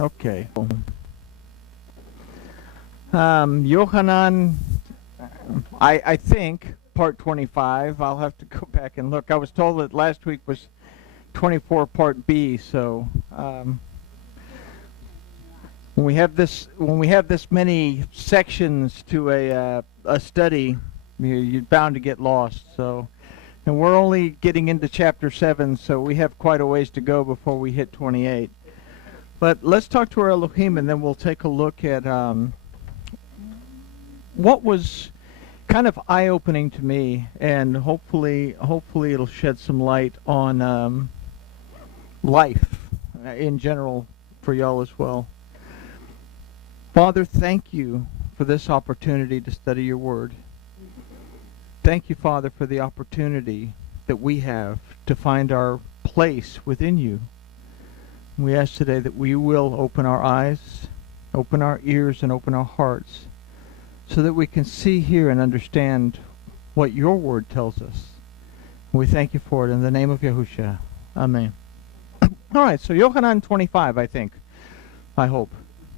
Okay. Yochanan, I think, part 25. I'll have to go back and look. I was told that last week was 24 part B, so when we have this many sections to a study, you're bound to get lost. So, and we're only getting into chapter 7, so we have quite a ways to go before we hit 28. But let's talk to our Elohim, and then we'll take a look at what was kind of eye-opening to me, and hopefully it'll shed some light on life in general for y'all as well. Father, thank you for this opportunity to study your word. Thank you, Father, for the opportunity that we have to find our place within you. We ask today that we will open our eyes, open our ears, and open our hearts so that we can see, hear, and understand what your word tells us. We thank you for it in the name of Yahushua. Amen. All right, so Yochanan 25, I think. I hope.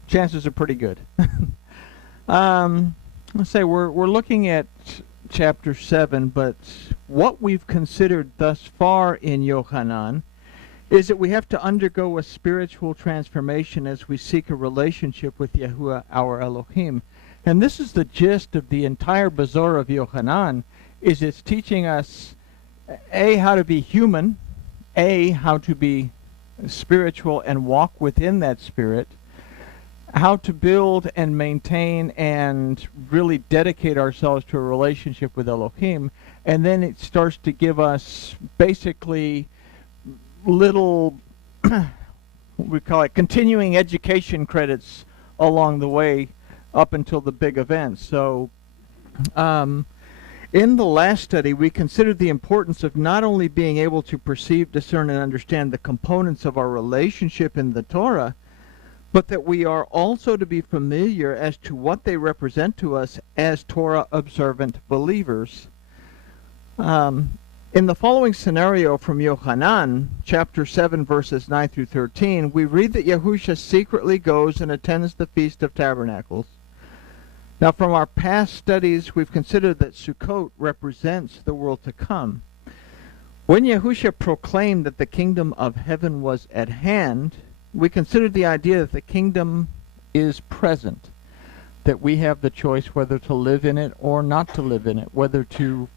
Chances are pretty good. Let's say we're looking at chapter 7, but what we've considered thus far in Yochanan is that we have to undergo a spiritual transformation as we seek a relationship with Yahuwah, our Elohim. And this is the gist of the entire Bazaar of Yochanan, is it's teaching us, A, how to be human, A, how to be spiritual and walk within that spirit, how to build and maintain and really dedicate ourselves to a relationship with Elohim, and then it starts to give us basically little, we call it continuing education credits along the way up until the big events. So in the last study, we considered the importance of not only being able to perceive, discern, and understand the components of our relationship in the Torah, but that we are also to be familiar as to what they represent to us as Torah-observant believers. In the following scenario from Yochanan, chapter 7, verses 9 through 13, we read that Yahushua secretly goes and attends the Feast of Tabernacles. Now, from our past studies, we've considered that Sukkot represents the world to come. When Yahushua proclaimed that the kingdom of heaven was at hand, we considered the idea that the kingdom is present, that we have the choice whether to live in it or not to live in it, whether to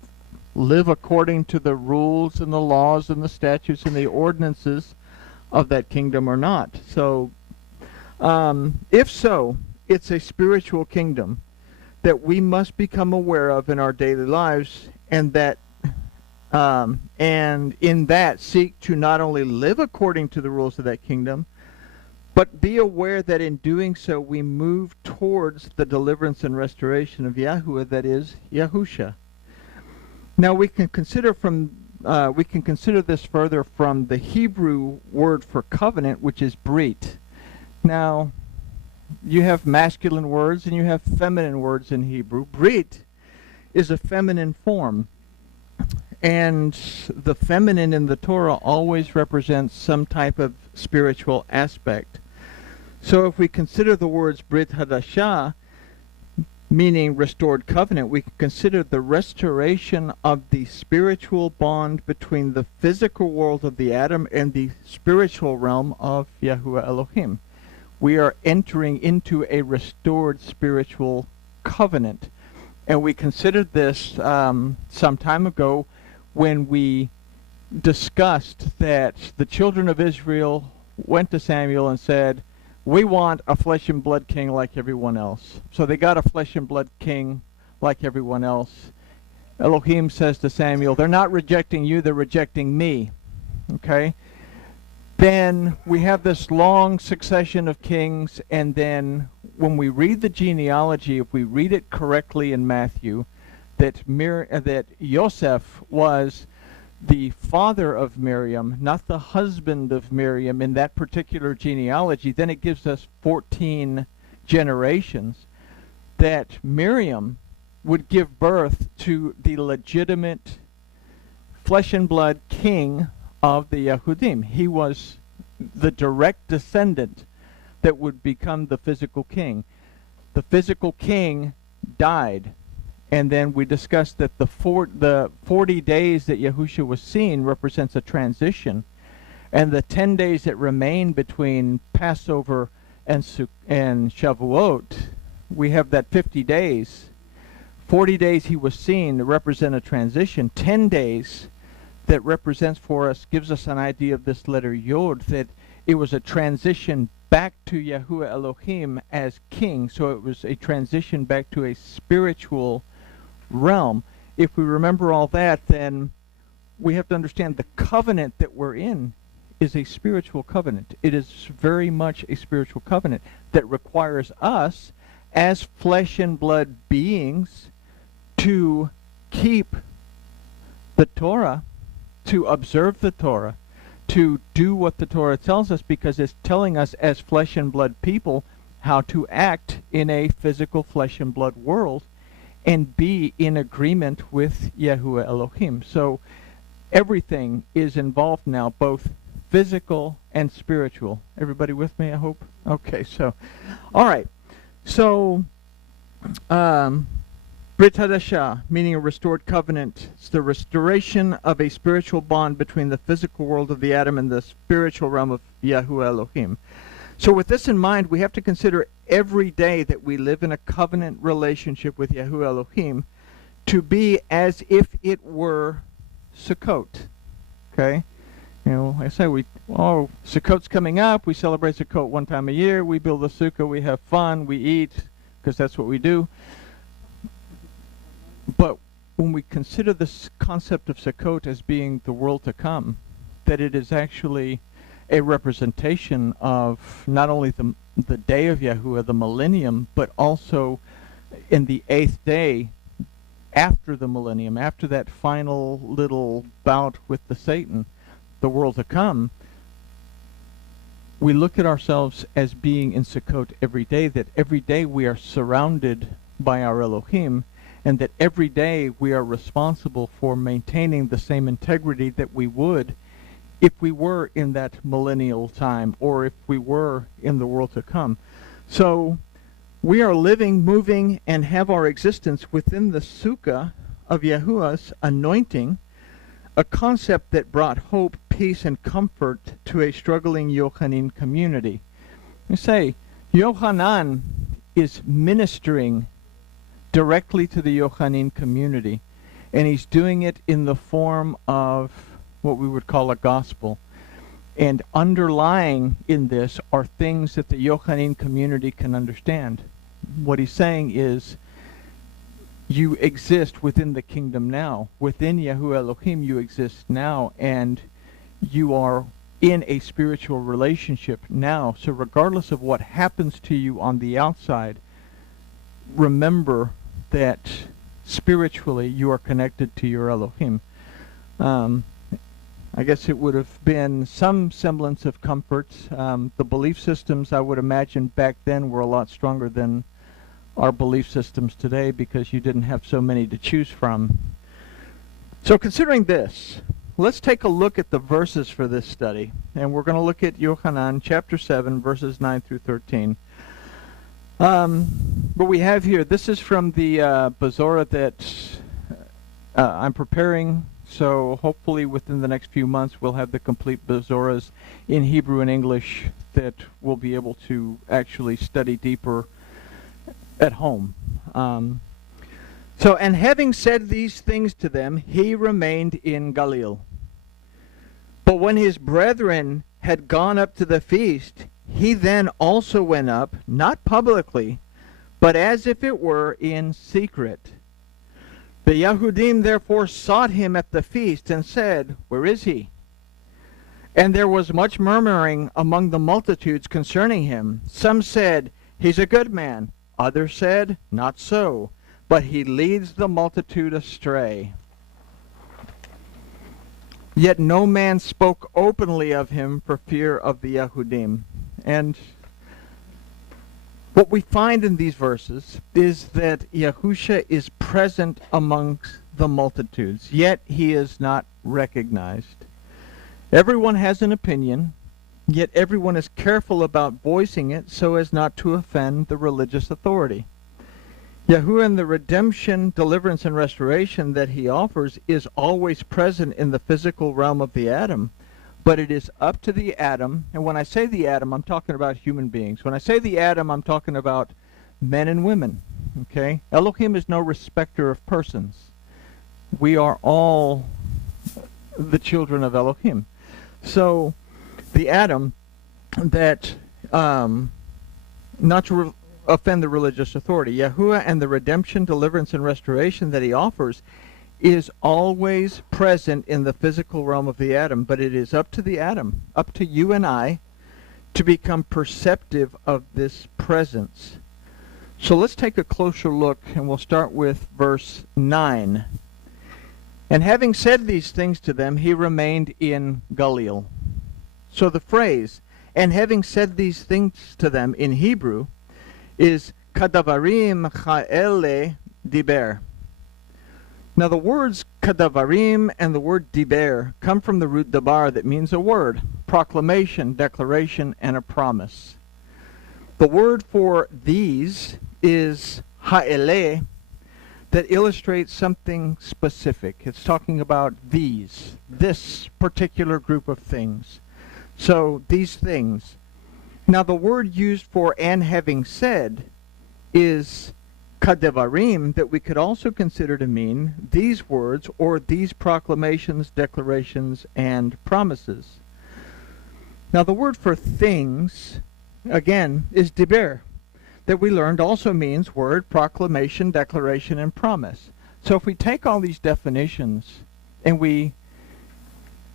live according to the rules and the laws and the statutes and the ordinances of that kingdom or not. So, if so, it's a spiritual kingdom that we must become aware of in our daily lives, and that and in that seek to not only live according to the rules of that kingdom, but be aware that in doing so we move towards the deliverance and restoration of Yahuwah, that is Yahusha. Now we can consider this further from the Hebrew word for covenant, which is brit. Now, you have masculine words and you have feminine words in Hebrew. Brit is a feminine form, and the feminine in the Torah always represents some type of spiritual aspect. So if we consider the words Brit Hadashah, meaning restored covenant, we can consider the restoration of the spiritual bond between the physical world of the Adam and the spiritual realm of Yahuwah Elohim. We are entering into a restored spiritual covenant. And we considered this some time ago when we discussed that the children of Israel went to Samuel and said, we want a flesh and blood king like everyone else. So they got a flesh and blood king like everyone else. Elohim says to Samuel, they're not rejecting you, they're rejecting me. Okay? Then we have this long succession of kings, and then when we read the genealogy, if we read it correctly in Matthew, that Joseph was the father of Miriam, not the husband of Miriam in that particular genealogy, then it gives us 14 generations that Miriam would give birth to the legitimate flesh and blood king of the Yehudim. He was the direct descendant that would become the physical king. The physical king died. And then we discussed that the 40 days that Yahushua was seen represents a transition. And the 10 days that remain between Passover and Shavuot, we have that 50 days. 40 days he was seen to represent a transition. 10 days that represents for us, gives us an idea of this letter Yod, that it was a transition back to Yahuwah Elohim as king. So it was a transition back to a spiritual realm. If we remember all that, then we have to understand the covenant that we're in is a spiritual covenant. It is very much a spiritual covenant that requires us as flesh and blood beings to keep the Torah, to observe the Torah, to do what the Torah tells us, because it's telling us as flesh and blood people how to act in a physical flesh and blood world and be in agreement with Yahuwah Elohim. So everything is involved now, both physical and spiritual. Everybody with me, I hope? Okay, so, all right. So, Brit Hadashah, meaning a restored covenant. It's the restoration of a spiritual bond between the physical world of the atom and the spiritual realm of Yahuwah Elohim. So with this in mind, we have to consider every day that we live in a covenant relationship with Yahuwah Elohim to be as if it were Sukkot. Okay? You know, like I say, Sukkot's coming up. We celebrate Sukkot one time a year. We build a sukkah. We have fun. We eat, because that's what we do. But when we consider this concept of Sukkot as being the world to come, that it is actually a representation of not only the day of Yahuwah, the millennium, but also in the 8th day after the millennium, after that final little bout with the Satan, the world to come, we look at ourselves as being in Sukkot every day, that every day we are surrounded by our Elohim, and that every day we are responsible for maintaining the same integrity that we would if we were in that millennial time, or if we were in the world to come. So we are living, moving, and have our existence within the sukkah of Yahuwah's anointing, a concept that brought hope, peace, and comfort to a struggling Yochanan community. I say, Yochanan is ministering directly to the Yochanan community, and he's doing it in the form of what we would call a gospel. And underlying in this are things that the Yochanan community can understand. What he's saying is, you exist within the kingdom now. Within Yahuwah Elohim you exist now, and you are in a spiritual relationship now. So regardless of what happens to you on the outside, remember that spiritually you are connected to your Elohim. I guess it would have been some semblance of comfort. The belief systems, I would imagine, back then were a lot stronger than our belief systems today, because you didn't have so many to choose from. So considering this, let's take a look at the verses for this study. And we're going to look at Yochanan chapter 7, verses 9 through 13. What we have here, this is from the Bazora that I'm preparing. So hopefully within the next few months we'll have the complete Bazoras in Hebrew and English that we'll be able to actually study deeper at home. And having said these things to them, he remained in Galil. But when his brethren had gone up to the feast, he then also went up, not publicly, but as if it were in secret. The Yahudim therefore sought him at the feast and said, "Where is he?" And there was much murmuring among the multitudes concerning him. Some said, "He's a good man." Others said, "Not so, but he leads the multitude astray." Yet no man spoke openly of him for fear of the Yahudim. And what we find in these verses is that Yahusha is present amongst the multitudes, yet he is not recognized. Everyone has an opinion. Yet everyone is careful about voicing it so as not to offend the religious authority. Yahuwah and the redemption, deliverance, and restoration that he offers is always present in the physical realm of the atom, but it is up to the atom, and when I say the atom, I'm talking about human beings. When I say the atom, I'm talking about men and women, okay? Elohim is no respecter of persons. We are all the children of Elohim. So, the atom that, not to offend the religious authority, Yahuwah and the redemption, deliverance, and restoration that he offers is always present in the physical realm of the atom, but it is up to the atom, up to you and I, to become perceptive of this presence. So let's take a closer look, and we'll start with verse 9. And having said these things to them, he remained in Galil. So the phrase, and having said these things to them in Hebrew, is kadavarim cha'ele diber. Now the words kadavarim and the word diber come from the root dabar that means a word, proclamation, declaration, and a promise. The word for these is ha'ele, that illustrates something specific. It's talking about this particular group of things. So these things. Now the word used for and having said is kadevarim, that we could also consider to mean these words or these proclamations, declarations, and promises. Now the word for things, again, is diber, that we learned also means word, proclamation, declaration, and promise. So if we take all these definitions and we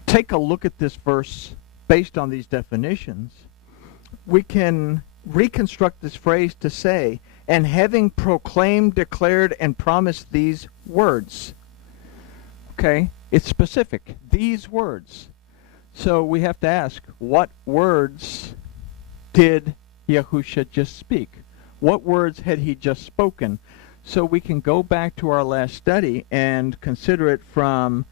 take a look at this verse based on these definitions, we can reconstruct this phrase to say, and having proclaimed, declared, and promised these words. Okay? It's specific. These words. So we have to ask, what words did Yahusha just speak? What words had he just spoken? So we can go back to our last study and consider it from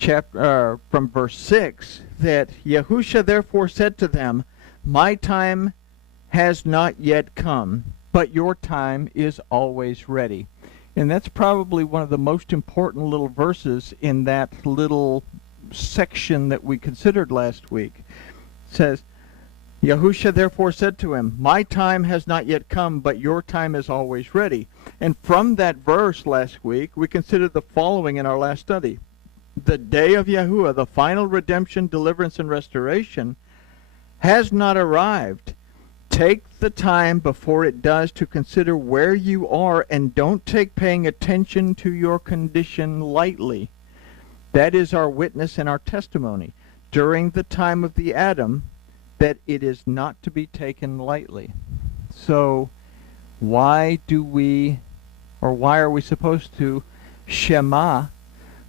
from verse 6, that Yahusha therefore said to them, my time has not yet come, but your time is always ready. And that's probably one of the most important little verses in that little section that we considered last week. It says, Yahusha therefore said to him, my time has not yet come, but your time is always ready. And from that verse last week, we considered the following in our last study. The day of Yahuwah, the final redemption, deliverance, and restoration, has not arrived. Take the time before it does to consider where you are, and don't take paying attention to your condition lightly. That is our witness and our testimony during the time of the atom, that it is not to be taken lightly. So why are we supposed to shema,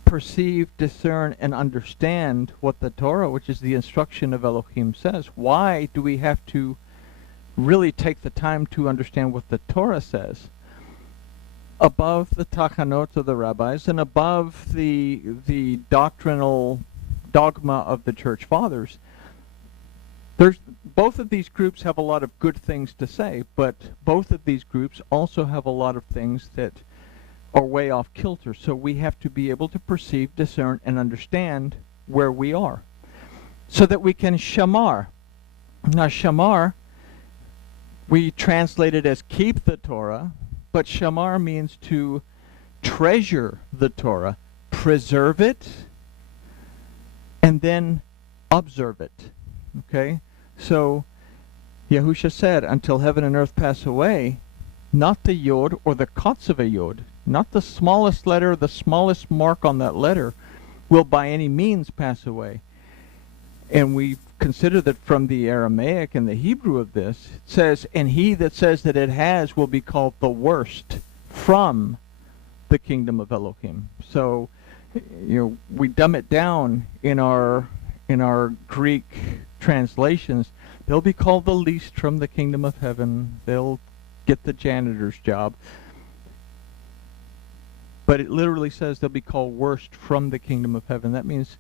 perceive, discern, and understand what the Torah, which is the instruction of Elohim, says? Why do we have to really take the time to understand what the Torah says? Above the tachanot of the rabbis and above the doctrinal dogma of the church fathers, both of these groups have a lot of good things to say, but both of these groups also have a lot of things that are way off kilter. So we have to be able to perceive, discern, and understand where we are, so that we can shamar. Now shamar, we translate it as keep the Torah, but shamar means to treasure the Torah, preserve it, and then observe it. Okay? So Yahusha said, until heaven and earth pass away, not the yod or the kotz of a yod, not the smallest letter, the smallest mark on that letter, will by any means pass away. And we consider that from the Aramaic and the Hebrew of this, it says, and he that says that it has will be called the worst from the kingdom of Elohim. So, we dumb it down in our Greek translations. They'll be called the least from the kingdom of heaven. They'll get the janitor's job. But it literally says they'll be called worst from the kingdom of heaven. That means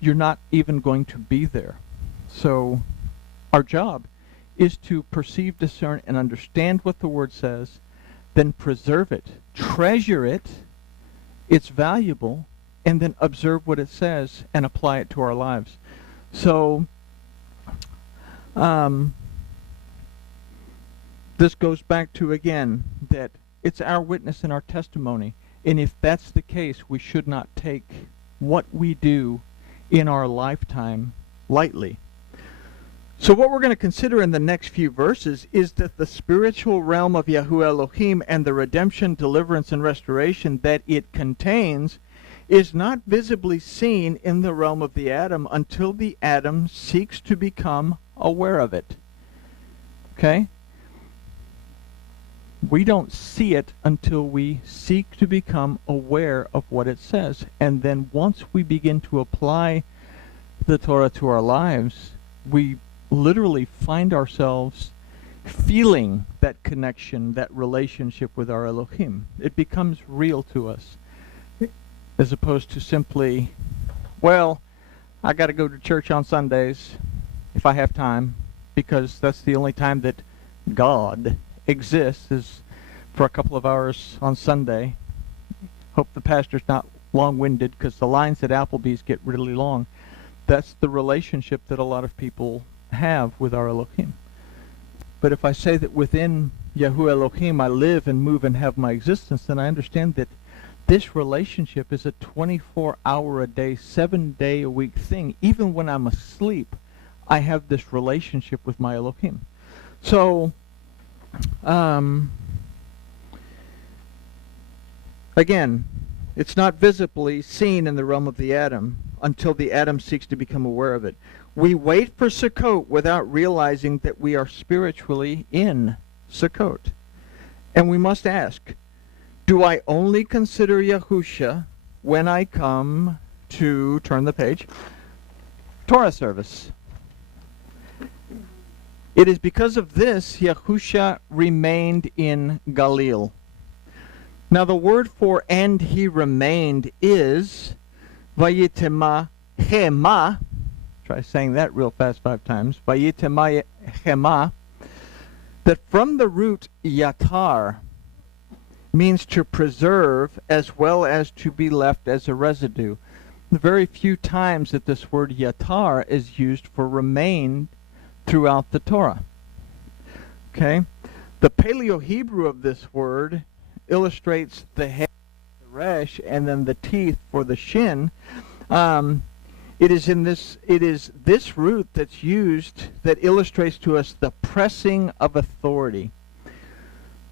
you're not even going to be there. So Our job is to perceive, discern, and understand what the Word says, then preserve it, treasure it, it's valuable, and then observe what it says and apply it to our lives. So, this goes back to, again, that it's our witness and our testimony. And if that's the case, we should not take what we do in our lifetime lightly. So what we're going to consider in the next few verses is that the spiritual realm of Yahuwah Elohim and the redemption, deliverance, and restoration that it contains is not visibly seen in the realm of the atom until the atom seeks to become aware of it. Okay? We don't see it until we seek to become aware of what it says. And then once we begin to apply the Torah to our lives, we literally find ourselves feeling that connection, that relationship with our Elohim. It becomes real to us, as opposed to simply, well, I got to go to church on Sundays if I have time, because that's the only time that God exists, is for a couple of hours on Sunday. Hope the pastor's not long-winded, because the lines at Applebee's get really long. That's the relationship that a lot of people have with our Elohim. But if I say that within Yahuwah Elohim I live and move and have my existence, then I understand that this relationship is a 24-hour-a-day, 7-day-a-week thing. Even when I'm asleep, I have this relationship with my Elohim. So, again, it's not visibly seen in the realm of the atom until the atom seeks to become aware of it. We wait for Sukkot without realizing that we are spiritually in Sukkot. And we must ask, do I only consider Yahusha when I come to, turn the page, Torah service? It is because of this Yahusha remained in Galil. Now the word for "and he remained" is Vayitema Chema. Try saying that real fast 5 times. Vayitema Chema. That from the root yatar means to preserve as well as to be left as a residue. The very few times that this word yatar is used for remain throughout the Torah. Okay? The Paleo-Hebrew of this word illustrates the head, the resh, and then the teeth for the shin. It is this root that's used that illustrates to us the pressing of authority.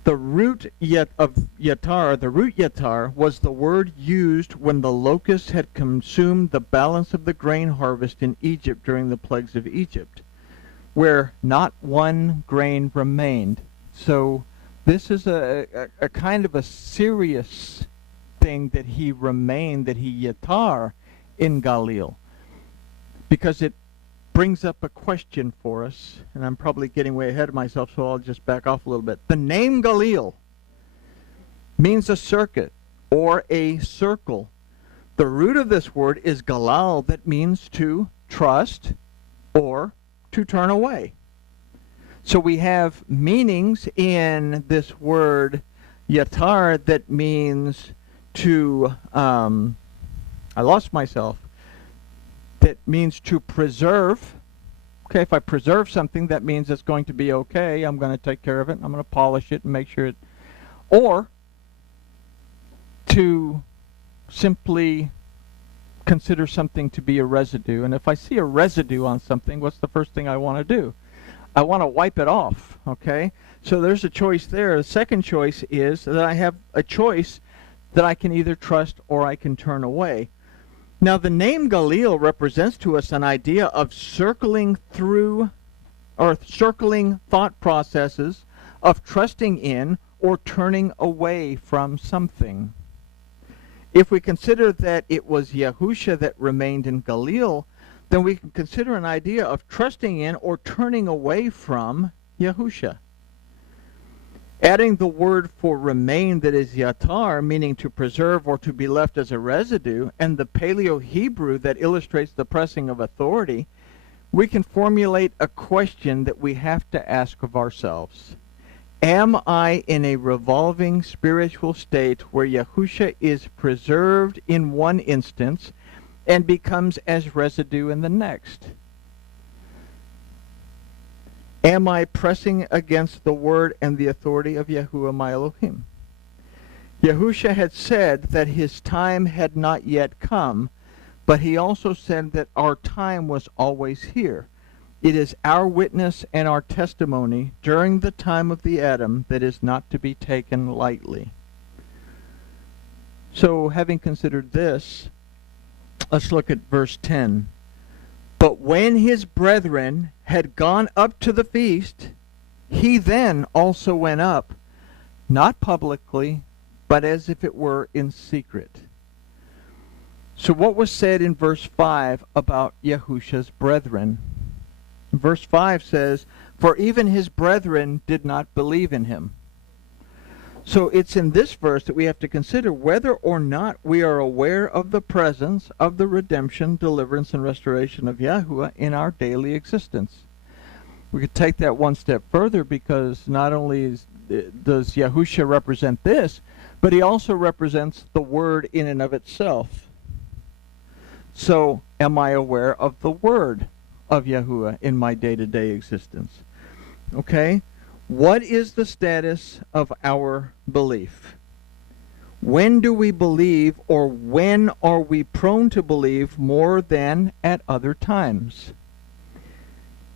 The root of yatar, the root yatar, was the word used when the locusts had consumed the balance of the grain harvest in Egypt during the plagues of Egypt, where not one grain remained. So this is a kind of a serious thing that he remained, that he yatar in Galil, because it brings up a question for us, and I'm probably getting way ahead of myself, so I'll just back off a little bit. The name Galil means a circuit or a circle. The root of this word is galal, that means to trust or to turn away. So we have meanings in this word yatar that means to, I lost myself, that means to preserve. Okay, if I preserve something, that means it's going to be okay. I'm going to take care of it. I'm going to polish it and make sure it, or to simply consider something to be a residue. And if I see a residue on something, what's the first thing I want to do? I want to wipe it off, okay? So there's a choice there. The second choice is that I have a choice that I can either trust or I can turn away. Now the name Galil represents to us an idea of circling through, or circling thought processes of trusting in or turning away from something. If we consider that it was Yahusha that remained in Galil, then we can consider an idea of trusting in or turning away from Yahusha. Adding the word for remain, that is yatar, meaning to preserve or to be left as a residue, and the Paleo-Hebrew that illustrates the pressing of authority, we can formulate a question that we have to ask of ourselves. Am I in a revolving spiritual state where Yahusha is preserved in one instance and becomes as residue in the next? Am I pressing against the word and the authority of Yahuwah my Elohim? Yahusha had said that his time had not yet come, but he also said that our time was always here. It is our witness and our testimony during the time of the Adam that is not to be taken lightly. So, having considered this, let's look at verse 10. But when his brethren had gone up to the feast, he then also went up, not publicly, but as if it were in secret. So what was said in verse 5 about Yahusha's brethren? Verse 5 says, for even his brethren did not believe in him. So it's in this verse that we have to consider whether or not we are aware of the presence of the redemption, deliverance, and restoration of Yahuwah in our daily existence. We could take that one step further, because not only does Yahusha represent this, but he also represents the word in and of itself. So, am I aware of the word of Yahuwah in my day-to-day existence? Okay? What is the status of our belief? When do we believe, or when are we prone to believe more than at other times?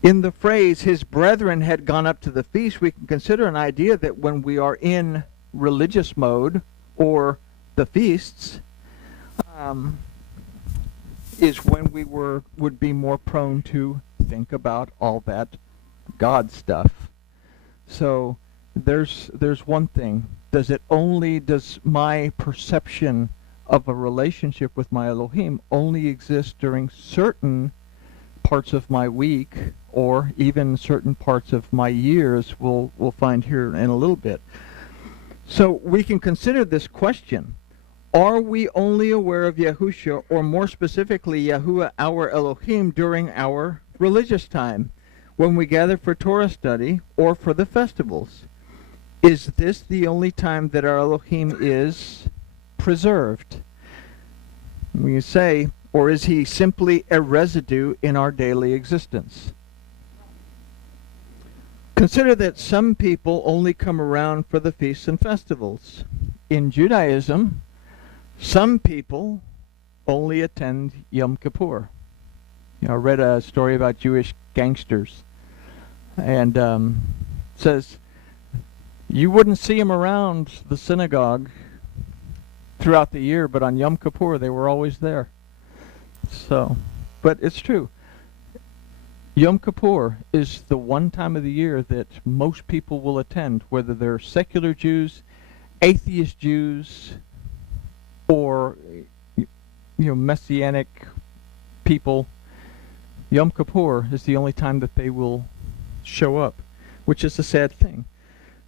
In the phrase, his brethren had gone up to the feast, we can consider an idea that when we are in religious mode, or the feasts, is when we would be more prone to think about all that God stuff. So there's one thing. Does my perception of a relationship with my Elohim only exist during certain parts of my week, or even certain parts of my years? We'll find here in a little bit. So we can consider this question. Are we only aware of Yahusha, or more specifically Yahuwah our Elohim, during our religious time, when we gather for Torah study or for the festivals? Is this the only time that our Elohim is preserved? We say, or is he simply a residue in our daily existence? Consider that some people only come around for the feasts and festivals. In Judaism, some people only attend Yom Kippur. I read a story about Jewish gangsters, and it says you wouldn't see them around the synagogue throughout the year, but on Yom Kippur they were always there. So, but it's true. Yom Kippur is the one time of the year that most people will attend, whether they're secular Jews, atheist Jews, or Messianic people. Yom Kippur is the only time that they will show up, which is a sad thing.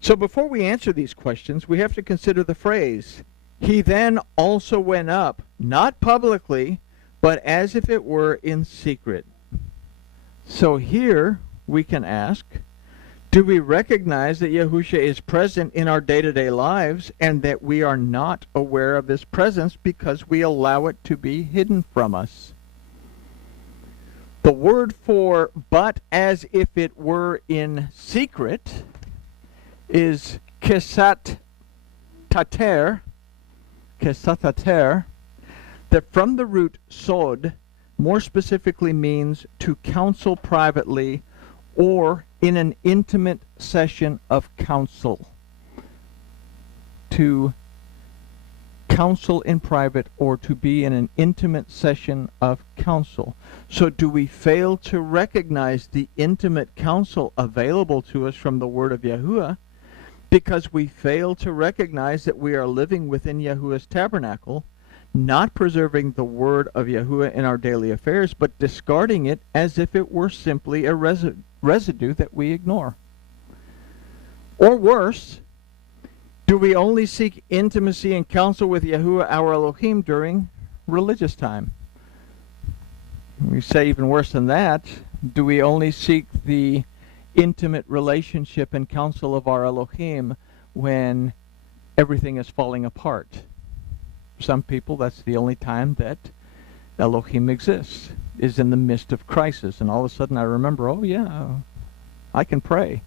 So before we answer these questions, we have to consider the phrase, he then also went up, not publicly, but as if it were in secret. So here we can ask, do we recognize that Yahusha is present in our day-to-day lives, and that we are not aware of his presence because we allow it to be hidden from us? The word for but as if it were in secret is kesat tater, that from the root sod more specifically means to counsel privately or in an intimate session of counsel. To counsel in private, or to be in an intimate session of counsel. So do we fail to recognize the intimate counsel available to us from the word of Yahuwah because we fail to recognize that we are living within Yahuwah's tabernacle, not preserving the word of Yahuwah in our daily affairs, but discarding it as if it were simply a residue that we ignore? Or worse, do we only seek intimacy and counsel with Yahuwah our Elohim during religious time? We say even worse than that, Do we only seek the intimate relationship and counsel of our Elohim when everything is falling apart? For some people, that's the only time that Elohim exists, is in the midst of crisis. And all of a sudden I remember, oh yeah, I can pray.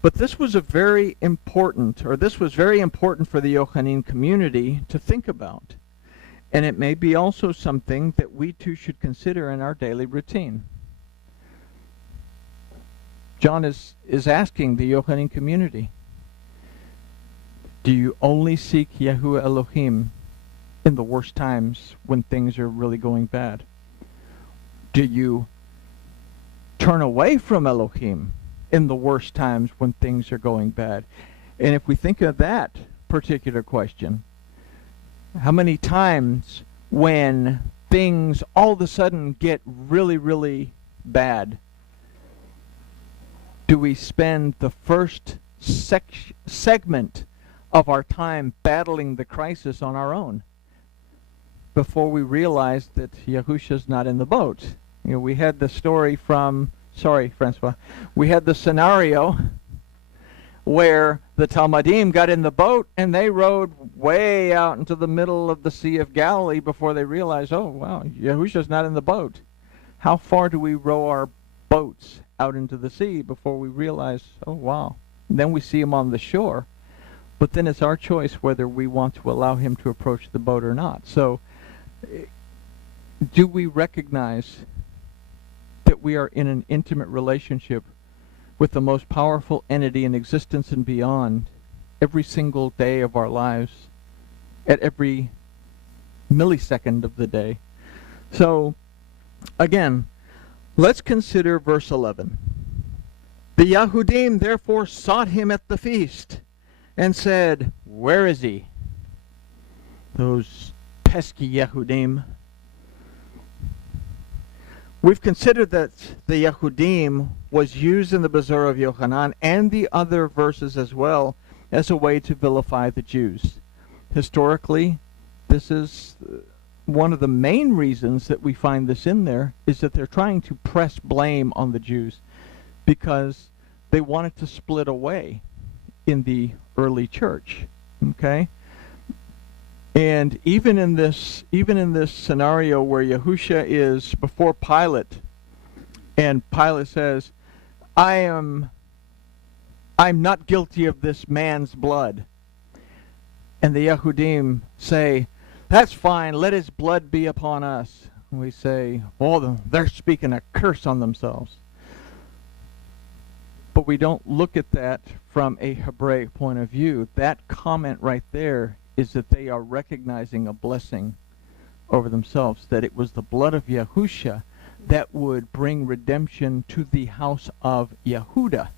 But this was very important for the Yochanan community to think about. And it may be also something that we too should consider in our daily routine. John is asking the Yochanan community, do you only seek Yahuwah Elohim in the worst times when things are really going bad? Do you turn away from Elohim in the worst times when things are going bad? And if we think of that particular question, how many times when things all of a sudden get really, really bad, do we spend the first segment of our time battling the crisis on our own before we realize that Yahusha's not in the boat? You know, we had the story from, sorry, Francois, we had the scenario where the Talmudim got in the boat and they rowed way out into the middle of the Sea of Galilee before they realized, oh, wow, Yahusha's not in the boat. How far do we row our boats out into the sea before we realize, oh, wow. And then we see him on the shore. But then it's our choice whether we want to allow him to approach the boat or not. So do we recognize that we are in an intimate relationship with the most powerful entity in existence and beyond every single day of our lives, at every millisecond of the day? So, again, let's consider verse 11. The Yahudim therefore sought him at the feast and said, where is he? Those pesky Yahudim. We've considered that the Yahudim was used in the Bazaar of Yochanan and the other verses as well as a way to vilify the Jews. Historically, this is one of the main reasons that we find this in there, is that they're trying to press blame on the Jews because they wanted to split away in the early church. Okay? And even in this scenario where Yahusha is before Pilate, and Pilate says, I'm not guilty of this man's blood. And the Yahudim say, that's fine, let his blood be upon us. And we say, well, they're speaking a curse on themselves. But we don't look at that from a Hebraic point of view. That comment right there is that they are recognizing a blessing over themselves, that it was the blood of Yahusha that would bring redemption to the house of Yehuda.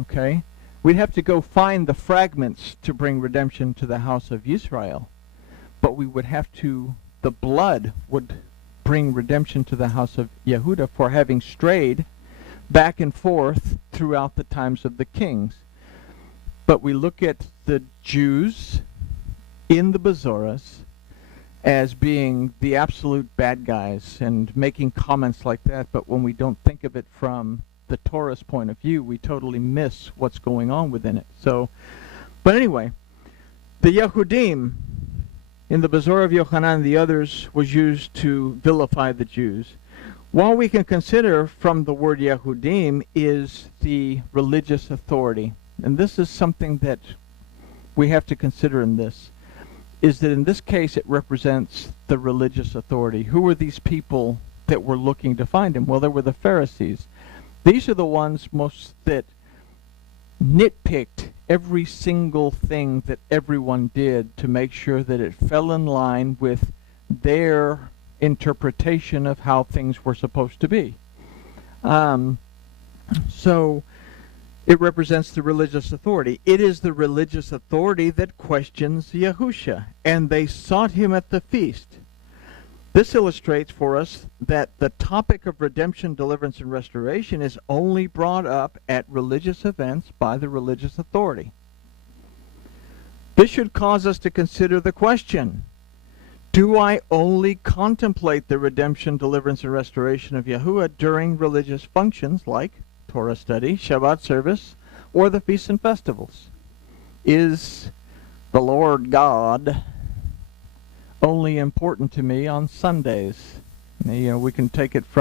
Okay? We'd have to go find the fragments to bring redemption to the house of Israel. But we would have to, the blood would bring redemption to the house of Yehuda for having strayed back and forth throughout the times of the kings. But we look at the Jews in the Bazoras as being the absolute bad guys and making comments like that, but when we don't think of it from the Torah's point of view, we totally miss what's going on within it. So, but anyway, the Yahudim in the Bazaar of Yochanan and the others was used to vilify the Jews. While we can consider from the word Yahudim is the religious authority, and this is something that we have to consider in this, is that in this case it represents the religious authority. Who were these people that were looking to find him? Well, there were the Pharisees. These are the ones most that nitpicked every single thing that everyone did to make sure that it fell in line with their interpretation of how things were supposed to be. So it represents the religious authority. It is the religious authority that questions Yahusha, and they sought him at the feast. This illustrates for us that the topic of redemption, deliverance, and restoration is only brought up at religious events by the religious authority. This should cause us to consider the question, Do I only contemplate the redemption, deliverance, and restoration of Yahuwah during religious functions like Torah study, Shabbat service, or the feasts and festivals? Is the Lord God only important to me on Sundays? We can take it from